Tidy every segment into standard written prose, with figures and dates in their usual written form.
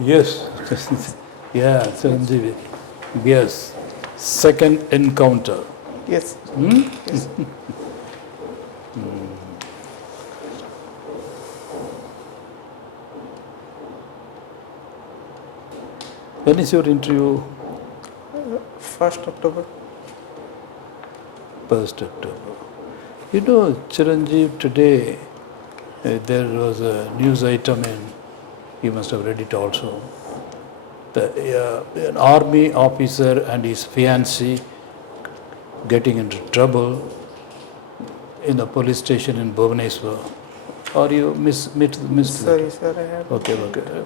Yes. Yeah, Chiranjeev. Yes. Second encounter. Yes. Yes. When is your interview? 1st October. 1st October. You know, Chiranjeev, today there was a news item you must have read it also. An army officer and his fiancée getting into trouble in a police station in Bhubaneswar. Or you missed Sorry, it? sir, I have. Okay.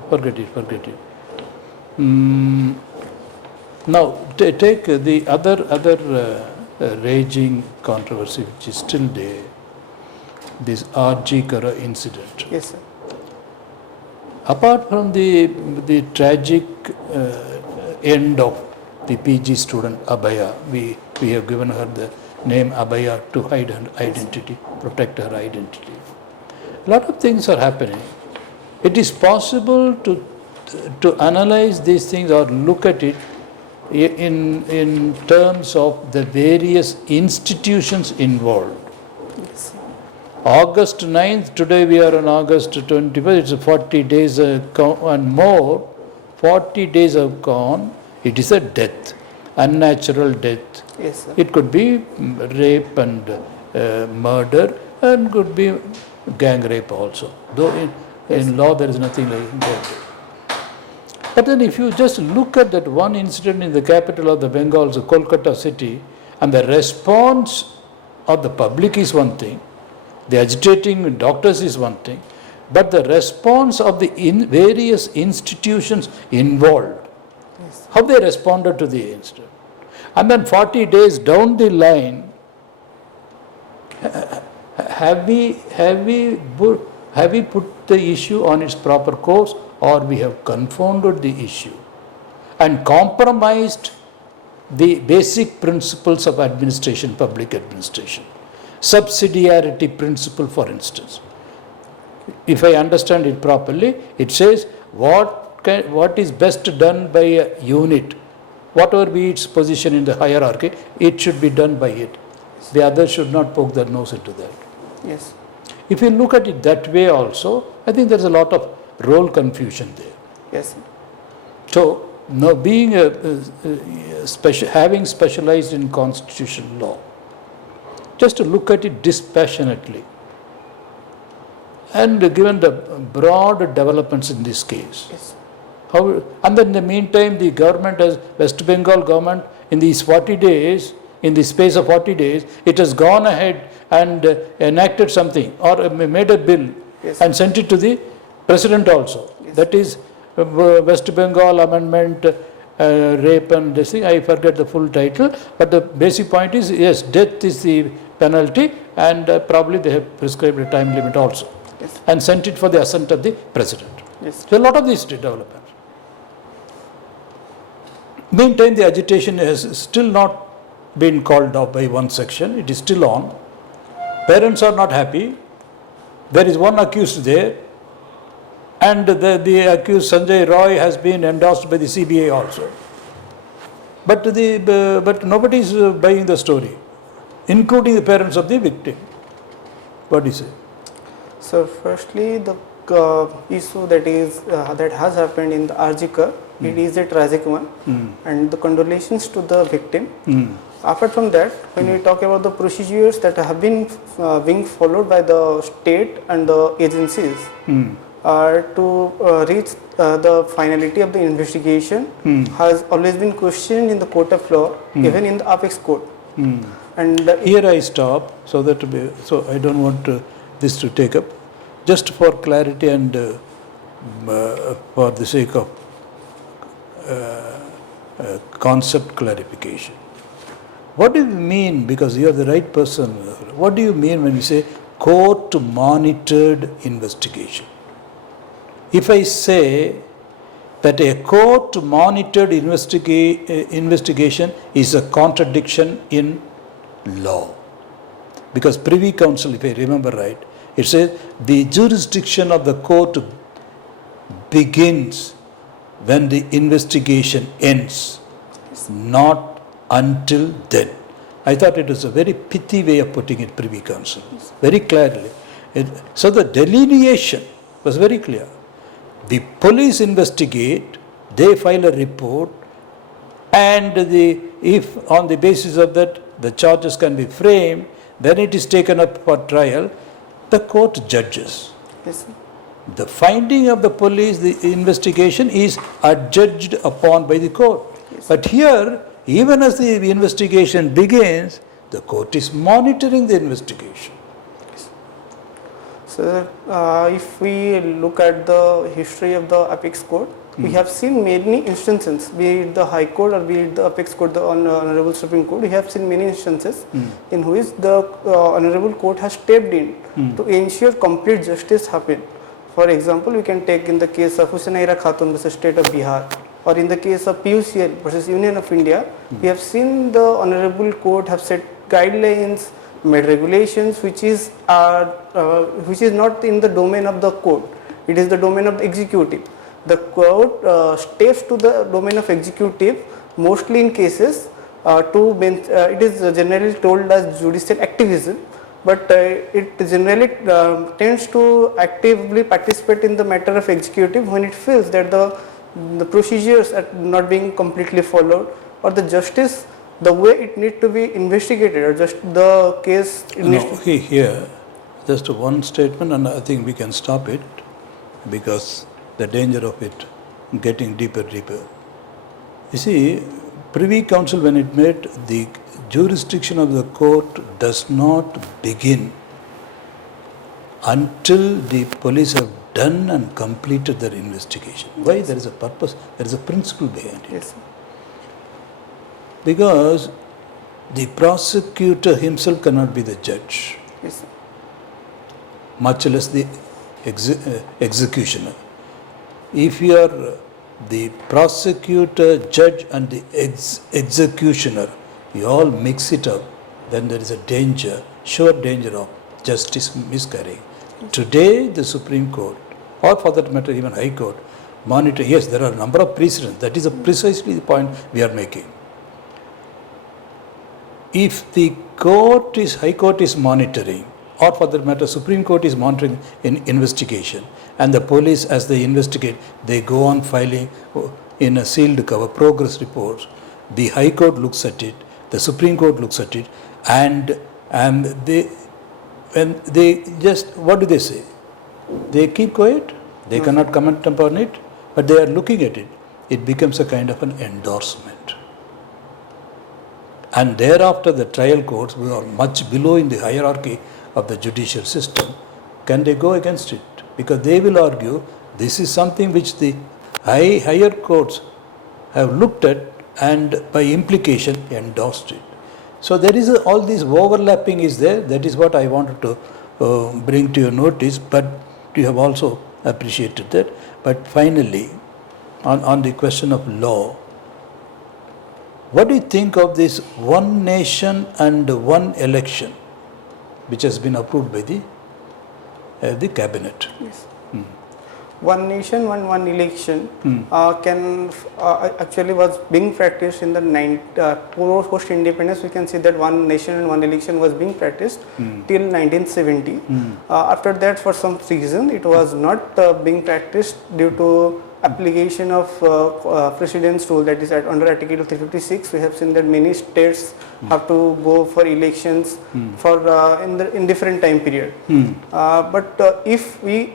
Forget it. Now, take the other raging controversy which is still there, this RG Kara incident. Yes, sir. Apart from the tragic end of the PG student Abhaya, we have given her the name Abhaya to hide her identity, protect her identity. A lot of things are happening. It is possible to analyze these things or look at it in terms of the various institutions involved. Yes, sir. August 9th, today we are on August 21st, it's 40 days and more, 40 days have gone, it is a death, unnatural death. Yes, sir. It could be rape and murder and could be gang rape also, though in law there is nothing like that. But then if you just look at that one incident in the capital of the Bengal, Kolkata city, and the response of the public is one thing, the agitating doctors is one thing, but the response of the various institutions involved, Yes. how they responded to the incident. And then 40 days down the line, have we put the issue on its proper course, or we have confounded the issue and compromised the basic principles of administration, public administration? Subsidiarity principle, for instance. If I understand it properly, it says what is best done by a unit, whatever be its position in the hierarchy, it should be done by it. The others should not poke their nose into that. Yes. If you look at it that way also, I think there's a lot of role confusion there. Yes, sir. So, now being having specialized in constitutional law, just to look at it dispassionately, and given the broad developments in this case, Yes. and then in the meantime the government, as West Bengal government, in these 40 days, in the space of 40 days, it has gone ahead and enacted something or made a bill, Yes. and sent it to the president also. Yes. That is West Bengal Amendment Rape and this thing, I forget the full title, but the basic point is, yes, death is the penalty, and probably they have prescribed a time limit also, Yes. and sent it for the assent of the president. Yes. So a lot of these developments. Meantime, the agitation has still not been called off by one section. It is still on. Parents are not happy. There is one accused there, and the accused Sanjay Roy has been endorsed by the CBI also. But nobody is buying the story, including the parents of the victim. What do you say? So, firstly, the issue that has happened in the RG, it is a tragic one, and the condolences to the victim. Apart from that, when we talk about the procedures that have been being followed by the state and the agencies to reach the finality of the investigation has always been questioned in the court of law, even in the apex court. And Here I stop, so I don't want this to take up. Just for clarity and for the sake of concept clarification. What do you mean, because you are the right person, what do you mean when you say court monitored investigation? If I say that a court monitored investigation is a contradiction in law, because Privy Council, if I remember right, it says the jurisdiction of the court begins when the investigation ends, not until then. I thought it was a very pithy way of putting it, Privy Council, very clearly. So the delineation was very clear. The police investigate, they file a report, and if on the basis of that the charges can be framed, then it is taken up for trial. The court judges. Yes, sir. The finding of the police, the investigation is adjudged upon by the court. Yes. But here, even as the investigation begins, the court is monitoring the investigation. So, if we look at the history of the apex court, we have seen many instances, be it the High Court or be it the apex court, the Honorable Supreme Court, we have seen many instances in which the Honorable Court has stepped in to ensure complete justice happen. For example, we can take in the case of Husainaira Khatun versus State of Bihar, or in the case of PUCL versus Union of India, we have seen the Honorable Court have set guidelines, made regulations which is not in the domain of the court. It is the domain of the executive. The court steps to the domain of executive mostly in cases it is generally told as judicial activism, but it generally tends to actively participate in the matter of executive when it feels that the procedures are not being completely followed, or the justice, the way it needs to be investigated, or just the case. Here, just one statement, and I think we can stop it, because the danger of it getting deeper. You see, Privy Council, when it made, the jurisdiction of the court does not begin until the police have done and completed their investigation. Why? There is a purpose, there is a principle behind it. Yes. Because the prosecutor himself cannot be the judge, Yes. much less the executioner. If you are the prosecutor, judge and the executioner, you all mix it up, then there is a danger, sure danger of justice miscarrying. Today the Supreme Court, or for that matter even High Court, monitor, yes, there are a number of precedents, that is precisely the point we are making. If the High Court is monitoring, or for that matter Supreme Court is monitoring an investigation, and the police, as they investigate, they go on filing in a sealed cover progress reports, the High Court looks at it, the Supreme Court looks at it, and when they just, what do they say? They keep quiet, they cannot comment upon it, but they are looking at it. It becomes a kind of an endorsement. And thereafter the trial courts, who are much below in the hierarchy of the judicial system, can they go against it? Because they will argue this is something which the higher courts have looked at and by implication endorsed it. So there is all this overlapping is there. That is what I wanted to bring to your notice, but you have also appreciated that. But finally, on the question of law, what do you think of this one nation and one election, which has been approved by the cabinet? Yes. One nation, one election actually was being practiced in the post independence. We can see that one nation and one election was being practiced till 1970. After that, for some reason, it was not being practiced due to application of President's rule, that is under Article 356. We have seen that many states have to go for elections for in different time period. But if we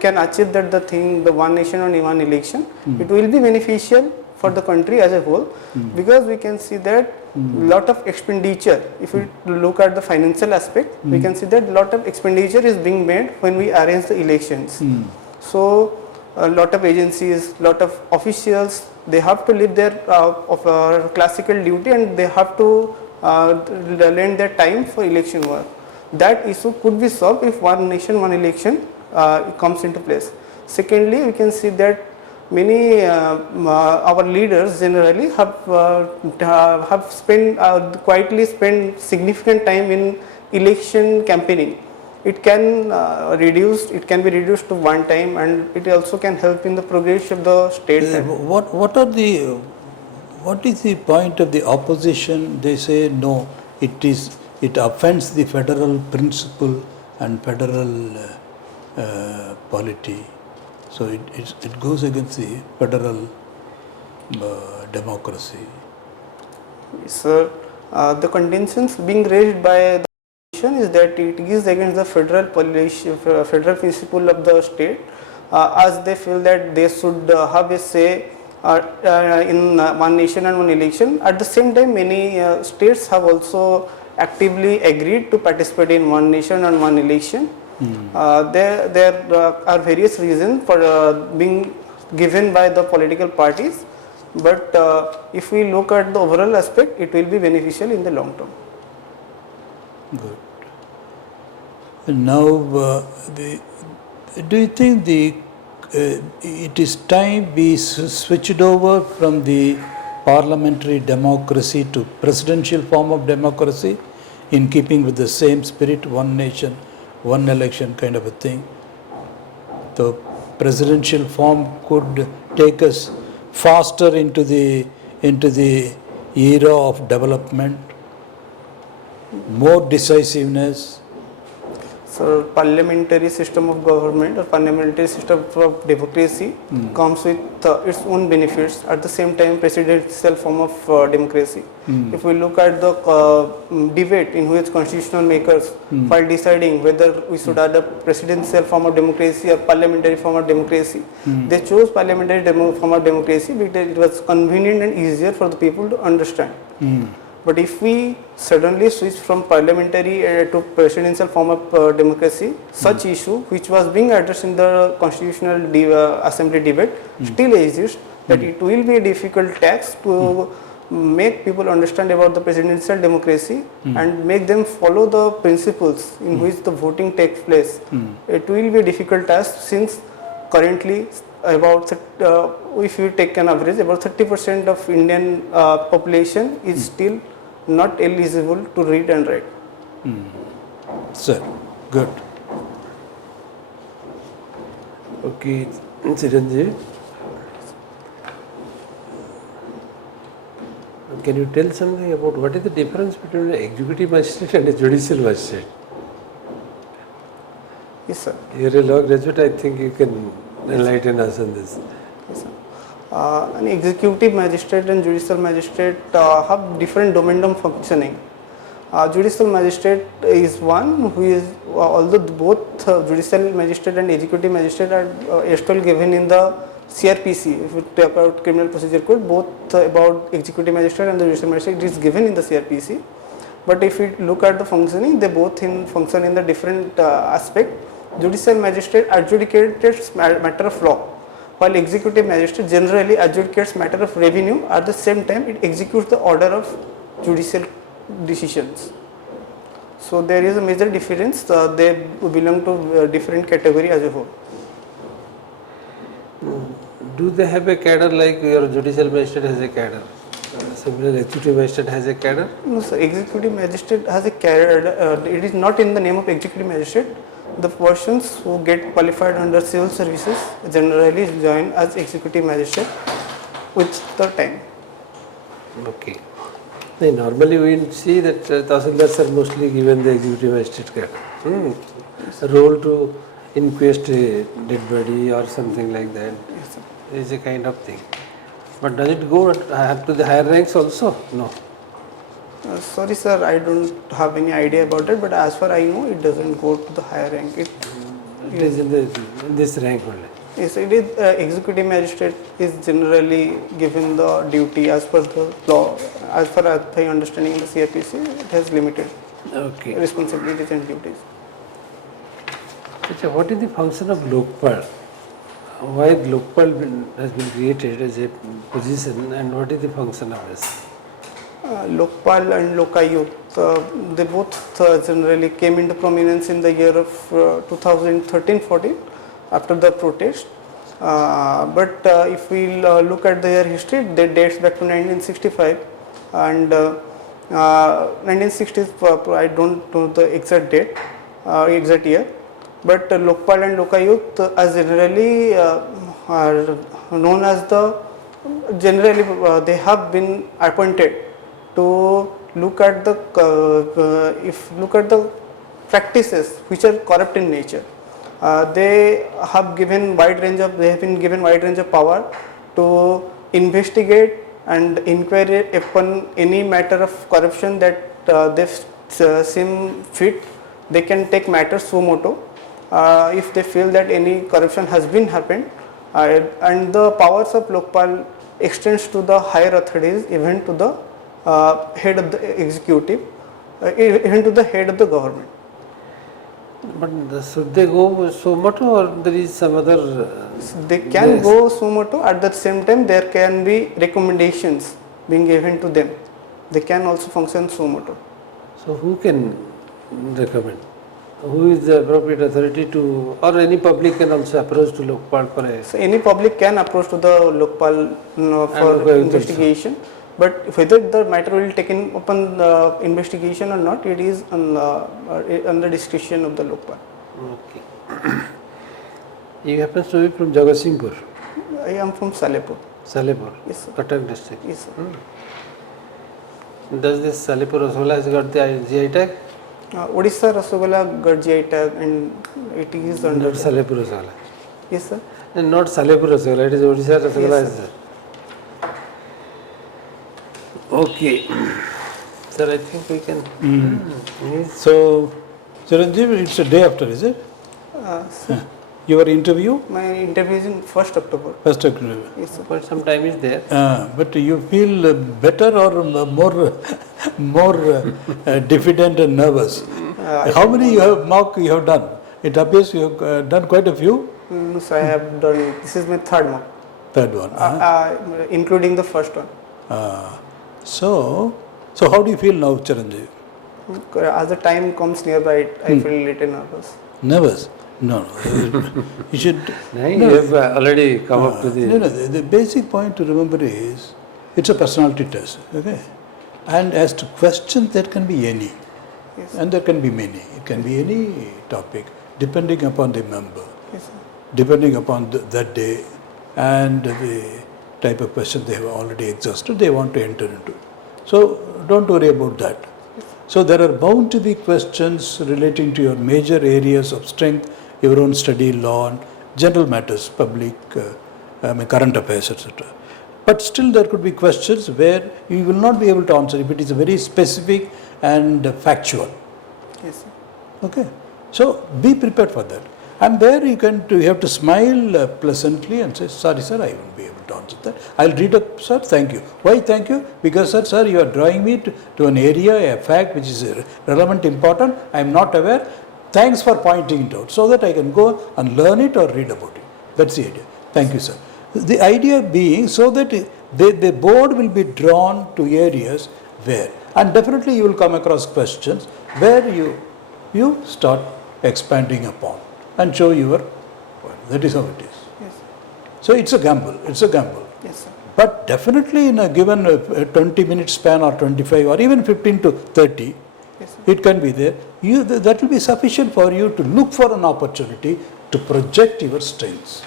can achieve that the one nation and one election, it will be beneficial for the country as a whole, because we can see that lot of expenditure, if we look at the financial aspect, we can see that lot of expenditure is being made when we arrange the elections. So a lot of agencies, lot of officials, they have to leave their classical duty and they have to lend their time for election work. That issue could be solved if one nation, one election comes into place. Secondly, we can see that many our leaders generally have quietly spent significant time in election campaigning. it can be reduced to one time, and it also can help in the progress of the state. What is the point of the opposition? They say no, it offends the federal principle and federal polity. So it goes against the federal democracy. Sir, the contentions being raised by the opposition is that it is against the federal principle of the state, as they feel that they should have a say in one nation and one election. At the same time, many states have also actively agreed to participate in one nation and one election. There are various reasons for being given by the political parties, but if we look at the overall aspect, it will be beneficial in the long term. Good. And now, do you think it is time we switched over from the parliamentary democracy to presidential form of democracy, in keeping with the same spirit, one nation, one election kind of a thing? The presidential form could take us faster into the era of development, more decisiveness. So parliamentary system of government or parliamentary system of democracy comes with its own benefits. At the same time, presidential form of democracy. If we look at the debate in which constitutional makers, while deciding whether we should adopt presidential form of democracy or parliamentary form of democracy, they chose parliamentary form of democracy because it was convenient and easier for the people to understand. But if we suddenly switch from parliamentary to presidential form of democracy, such issue which was being addressed in the constitutional assembly debate still exists, that it will be a difficult task to make people understand about the presidential democracy and make them follow the principles in which the voting takes place. It will be a difficult task, since currently about if you take an average, about 30% of Indian population is still not eligible to read and write. Sir, good. Okay, Chiranjeev, can you tell something about what is the difference between an executive magistrate and a judicial magistrate? Yes, sir. You're a law graduate, I think you can enlighten us on this. Yes, sir. An executive magistrate and judicial magistrate have different domain of functioning. Judicial magistrate is one who is, although both judicial magistrate and executive magistrate are still given in the CRPC. If we talk about criminal procedure code, both about executive magistrate and the judicial magistrate, it is given in the CRPC. But if we look at the functioning, they both function in the different aspect. Judicial magistrate adjudicates matter of law, while executive magistrate generally adjudicates matter of revenue. At the same time, it executes the order of judicial decisions. So there is a major difference. They belong to different category as a whole. Do they have a cadre like your judicial magistrate has a cadre? Similar executive magistrate has a cadre? No, sir. Executive magistrate has a cadre. It is not in the name of executive magistrate. The persons who get qualified under civil services generally join as executive magistrate with the time. Okay. Normally we see that Tahsildars are mostly given the executive magistrate cadre. A role to inquest a dead body or something like that. Yes, sir. Is a kind of thing. But does it go up to the higher ranks also? No. Sorry, sir, I don't have any idea about it, but as far I know, it doesn't go to the higher rank. It is in this rank only. Yes, it is. Executive magistrate is generally given the duty as per the law. As far as my understanding in the CRPC, it has limited responsibilities and duties. What is the function of Lokpal? Why Lokpal has been created as a position, and what is the function of this? Lokpal and Lokayukt, they both generally came into prominence in the year of 2013-14 after the protest. But if we look at their history, that dates back to 1965, and 1960s, I don't know the exact date, exact year, but Lokpal and Lokayukt are generally are known as the generally they have been appointed to look at the if look at the practices which are corrupt in nature. They have given wide range of power to investigate and inquire upon any matter of corruption that they seem fit. They can take matters suo motu if they feel that any corruption has been happened, and the powers of Lokpal extends to the higher authorities, even to the head of the executive, even to the head of the government. But should they go so much, or there is some other? They can go suo motu. At the same time, there can be recommendations being given to them. They can also function suo motu. So who can recommend? Who is the appropriate authority to, or any public can also approach to Lokpal for a? So any public can approach to the Lokpal for investigation, but whether the matter will taken upon the investigation or not, it is on the discretion of the Lokpal. Okay. You happen to be from Jagatsinghpur? I am from Salepur. Salepur? Yes, sir. Cuttack district? Yes, sir. Does this Salepur Rasgulla has got the GI tag? Odisha Rasgulla got GI tag, and it is under. Not Salepur Rasgulla. Yes, sir. And not Salepur Rasgulla, it is Odisha Rasgulla. Yes, sir. Okay. Sir, I think we can. Yes. So, Chiranjeev, it's a day after, is it? Sir, Your interview? my interview is in 1st October. First October. Yes, sir. But some time is there. But you feel better or more diffident and nervous? How many mock you have done? It appears you have done quite a few. No, sir, I have done. This is my third mock, Third one. including the first one. So how do you feel now, Chiranjeev? As the time comes nearby, I feel a little nervous. Nervous? No. You should. No, you have already come up to the. No. The basic point to remember is it's a personality test. Okay, and as to questions, there can be any, Yes. and there can be many. It can be any topic, depending upon the member, Yes, sir. depending upon that day, and the type of question they have already exhausted. They want to enter into. So don't worry about that. So there are bound to be questions relating to your major areas of strength, your own study, law, and general matters, public, current affairs, etc. But still there could be questions where you will not be able to answer if it is very specific and factual. Yes, sir. Okay, so be prepared for that. And there you have to smile pleasantly and say, sorry sir, I won't be able to answer that. I'll read up, sir, thank you. Why thank you? Because sir, you are drawing me to an area, a fact which is relevant, important. I am not aware. Thanks for pointing it out so that I can go and learn it or read about it. That's the idea. Thank you, sir. The idea being so that the board will be drawn to areas where, and definitely you will come across questions where you start expanding upon and show your point. That is how it is. Yes, So it's a gamble. It's a gamble. yes, sir. But definitely in a given 20-minute span or 25 or even 15 to 30, Yes, sir. it can be there. That will be sufficient for you to look for an opportunity to project your strengths.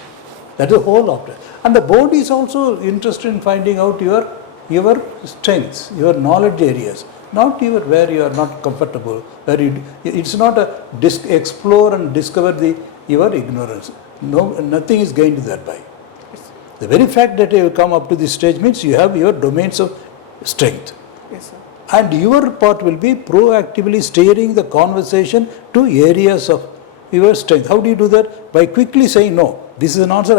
That is the whole of it. And the board is also interested in finding out your strengths, your knowledge areas, not where you are not comfortable. It's not a explore and discover your ignorance. No, nothing is gained thereby. The very fact that you have come up to this stage means you have your domains of strength. Yes, sir. And your part will be proactively steering the conversation to areas of your strength. How do you do that? By quickly saying, no, this is an answer,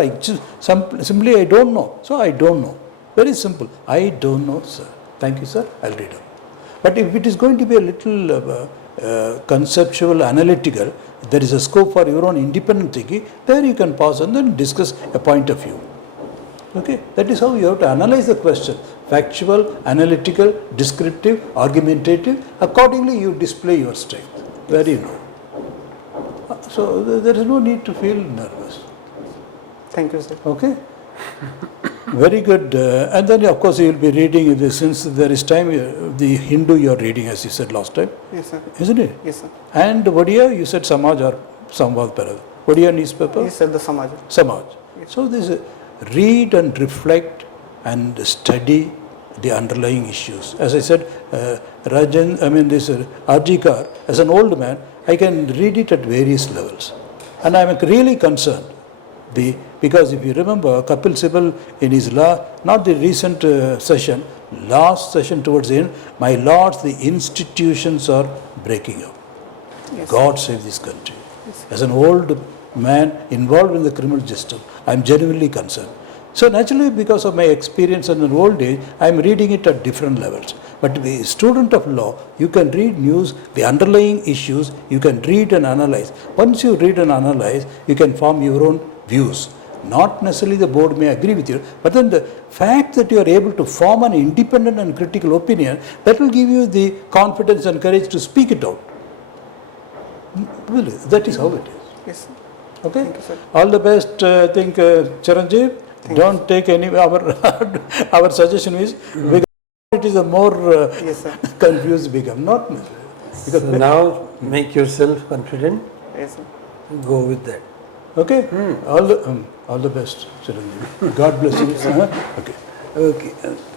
simply I don't know. So I don't know. Very simple. I don't know, sir. Thank you, sir. I'll read up. But if it is going to be a little conceptual, analytical, there is a scope for your own independent thinking, there you can pause and then discuss a point of view. Okay, that is how you have to analyze the question. Factual, analytical, descriptive, argumentative. Accordingly, you display your strength. Where you know. So there is no need to feel nervous. Thank you, sir. Okay. Very good. And then, of course, you will be reading this, since there is time, the Hindu you are reading, as you said last time, Yes, sir. isn't it? Yes, sir. And Odia, you said Samaj or Samvad Parad. Odia newspaper? He said the Samaj. Samaj. So this read and reflect and study the underlying issues. As I said, this Arjikar, as an old man, I can read it at various levels. And I am really concerned. Because if you remember, Kapil Sibal in his not the recent session, last session towards the end, my lords, the institutions are breaking up. Yes. God save this country. As an old man involved in the criminal justice, I am genuinely concerned. So naturally, because of my experience in an old age, I am reading it at different levels. But the student of law, you can read news, the underlying issues, you can read and analyze. Once you read and analyze, you can form your own views. Not necessarily the board may agree with you, but then the fact that you are able to form an independent and critical opinion, that will give you the confidence and courage to speak it out. Really, that is how it is. Yes, sir. Okay? Thank you, sir. All the best, I think, Chiranjeev. Don't take any, our suggestion is, because it is a more Yes, sir. confused become, not necessarily. Because So now make yourself confident, Yes, sir. go with that. okay, all the best, Chiranjeev. God bless you. Okay. Okay.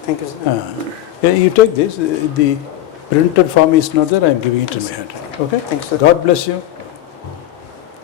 Thank you, sir. Yeah, you take this. The printed form is not there. I am giving it in my hand. Okay. Thanks, sir. God bless you.